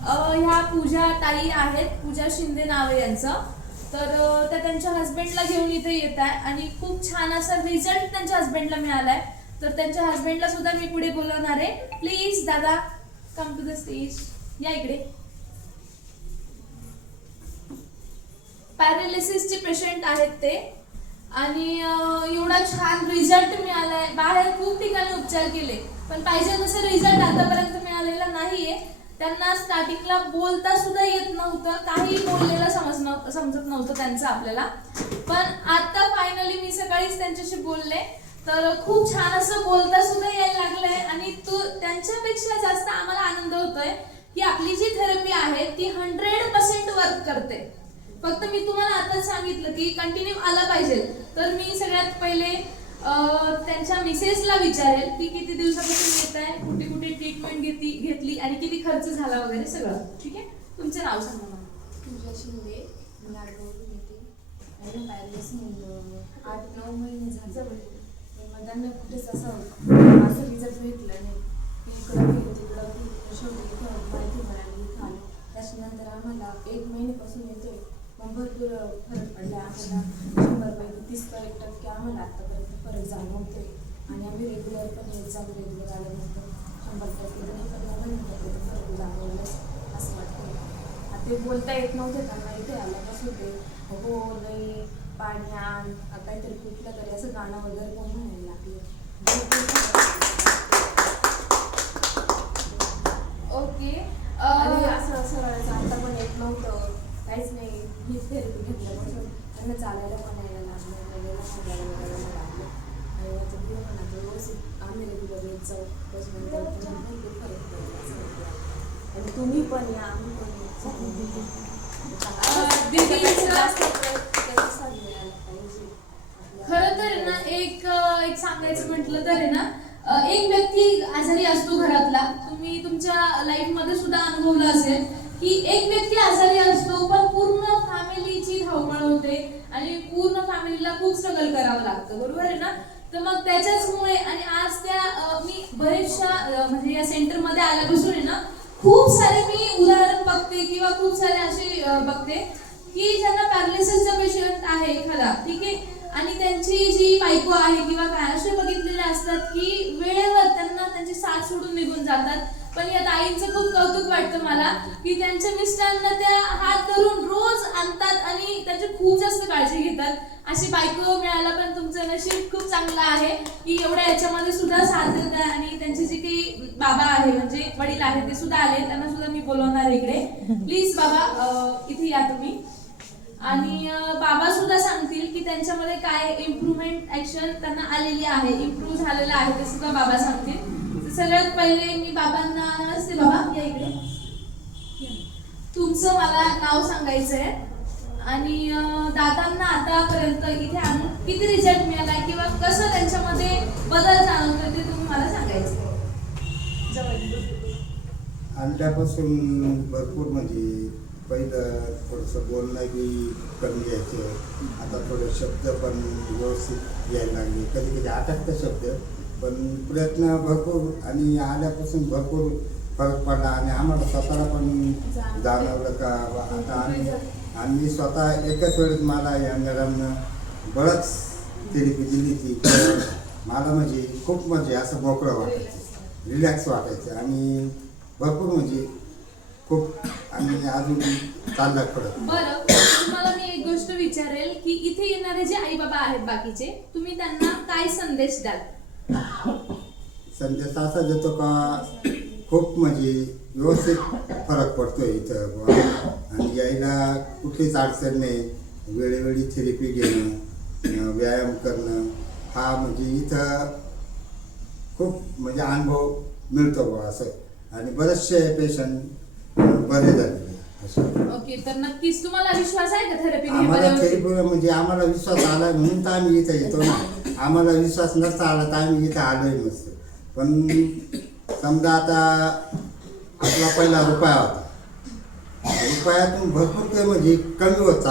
ह्या पूजा ताई आहेत, पूजा शिंदे नाव आहे यांचं. तर त्या त्यांच्या हस्बंडला घेऊन इथे येत आहे आणि खूप छान असा रिझल्ट त्यांच्या हस्बंडला मिळालाय. तर त्यांच्या हस्बंडला सुद्धा मी पुढे बोलवणार आहे. प्लीज दादा, कम टू द स्टेज. या इकडे. पॅरालिसिसचे पेशंट आहेत ते आणि एवढा छान रिझल्ट मिळालाय. बाहेर खूप ठिकाणी उपचार केले पण पाहिजे तसं रिझल्ट आतापर्यंत मिळालेला नाहीये. त्यांना स्टार्टिंगला बोलता सुद्धा येत नव्हतं, काही बोललेलं समजत नव्हतं त्यांचं आपल्याला. पण आता फायनली मी सकाळीच त्यांच्याशी बोलले तर खूप छान असं बोलता सुद्धा यायला लागलंय आणि त्यांच्यापेक्षा जास्त आम्हाला आनंद होतोय की आपली जी थेरपी आहे ती 100% वर्क करते. फक्त मी तुम्हाला आताच सांगितलं की कंटिन्यू आला पाहिजे. तर मी सगळ्यात पहिले त्यांच्या मिसेसला विचारेल की किती दिवसापासून येत आहे, कुठे कुठे ट्रीटमेंट घेतली आणि किती खर्च झाला वगैरे सगळं. ठीक आहे, तुमचं नाव सांगा मला. पूजा शिंदे, नागपूर येते. आणि पॅरिलिसिस 8-9 महिने झाले. मग त्यांना कुठेच असं रिझल्ट भेटला नाही. इकडं गेलं तिकडं शेवटी इथं माहिती मिळाली, इथं आलो. त्याच्यानंतर आम्हाला 1 महिन्यापासून येते पण भरपूर फरक पडला. आम्हाला 100पैकी 30% आम्हाला आतापर्यंत फरक जाणवतोय आणि आम्ही रेग्युलर पण येत जाऊ. रेग्युलर आल्यानंतर 100% नाही पण 90% फरक जाणवलं असं वाटतं. आता ते बोलता येत नव्हते त्यांना, इथे आल्यापासून ते हो नाही पाणी आण काहीतरी कुठलं तरी असं गाणं वगैरे पण म्हणायला लागले. ओके. आणि असं सरळ चालता पण येत नव्हतं, काहीच नाही. ही थेरपी घेतल्यापासून त्यांना चालायला पण यायला लागलं, वेगळ्याला सांगायला वगैरे लागलं. आणि याचं पुढं पण आता व्यवस्थित आम्ही रेग्युलर येत जाऊ. त्याच्यानंतर भरपूर फरक पडला असं वाटलं. आणि तुम्ही पण या, आम्ही पण खरं तर ना एक सांगायचं म्हटलं तर आहे ना, एक व्यक्ती आजारी असतो घरातला. तुम्ही तुमच्या लाईफ मध्ये सुद्धा अनुभवलं असेल की एक व्यक्ती आजारी असतो पण पूर्ण फॅमिलीची धावपळ होते आणि पूर्ण फॅमिलीला खूप स्ट्रगल करावं लागतं, बरोबर आहे ना. तर मग त्याच्याचमुळे आणि आज मी बरेचशा म्हणजे या सेंटर मध्ये आल्यापासून आहे ना खूप सारे मी उदाहरण बघते किंवा खूप सारे असे बघते की ज्यांना पॅरालिसिसचा पेशंट आहे एखादा, ठीक आहे, आणि त्यांची जी बायको आहे किंवा काय असे बघितलेले असतात की वेळेवर त्यांना त्यांची साथ सोडून निघून जातात. पण या ताईंचं खूप कौतुक वाटतं मला की त्यांच्या मिस्टरांना त्या हात धरून रोज आणतात आणि त्यांची खूप जास्त काळजी घेतात. अशी बायको मिळायला पण तुमचं नशीब खूप चांगलं आहे की एवढ्या याच्यामध्ये सुद्धा साथ देतात. आणि त्यांचे जे काही बाबा आहे म्हणजे वडील आहेत ते सुद्धा आले, त्यांना सुद्धा मी बोलवणार इकडे. प्लीज बाबा इथे या तुम्ही. आणि बाबा सुद्धा सांगतील की त्यांच्यामध्ये काय इम्प्रूव्हमेंट ऍक्शन त्यांना आलेली आहे, इम्प्रूव्ह झालेलं आहे ते सुद्धा बाबा सांगतील. सगळ्यात पहिले मी बाबांना, नमस्ते बाबा, या इकडे. तुमचं मला नाव सांगायचं आहे आणि दादांना आतापर्यंत इथे आणून किती रिझल्ट मिळाला किंवा कसं त्यांच्यामध्ये बदल जाणवतो ते तुम्ही मला सांगायचं. आणल्यापासून भरपूर म्हणजे पहिलं थोडंसं बोलणं बी कमी यायचं, आता थोडे शब्द पण व्यवस्थित यायला लागले. कधी कधी अटकतं शब्द, पण प्रयत्न भरपूर आणि आल्यापासून भरपूर फरक पडला. आणि आम्हाला स्वतःला पण जाणवलं का आता आम्ही स्वतः एकाच वेळेस मला या मॅडमनं बरंच थेरपी दिली ती. मला म्हणजे खूप म्हणजे असं मोकळं वाटायचं, रिलॅक्स वाटायचं आणि भरपूर म्हणजे खूप आणि अजून चालला पडत. बरं, तुम्हाला मी एक गोष्ट विचारेल की इथे येणारे जे आई बाबा आहेत बाकीचे, तुम्ही त्यांना काय संदेश द्याल? संदेश असा देतो का खूप म्हणजे व्यवस्थित फरक पडतो इथं आणि यायला कुठलीच अडचण नाही. वेळोवेळी थेरपी घेणं, व्यायाम करणं हा म्हणजे इथं खूप म्हणजे अनुभव मिळतो बा असं. आणि बरेचसे पेशंट बरे झाले. ओके, तर नक्कीच तुम्हाला विश्वास आहे का थेरपी आम्हाला थेरपी म्हणजे आम्हाला विश्वास आला म्हणून तर आम्ही इथं येतो ना. आम्हाला विश्वास नसता आला तर आम्ही इथं आलोय नसतो. पण समजा आता आपला पहिला रुपया होता, रुपयातून भरपूर काही म्हणजे कमी होत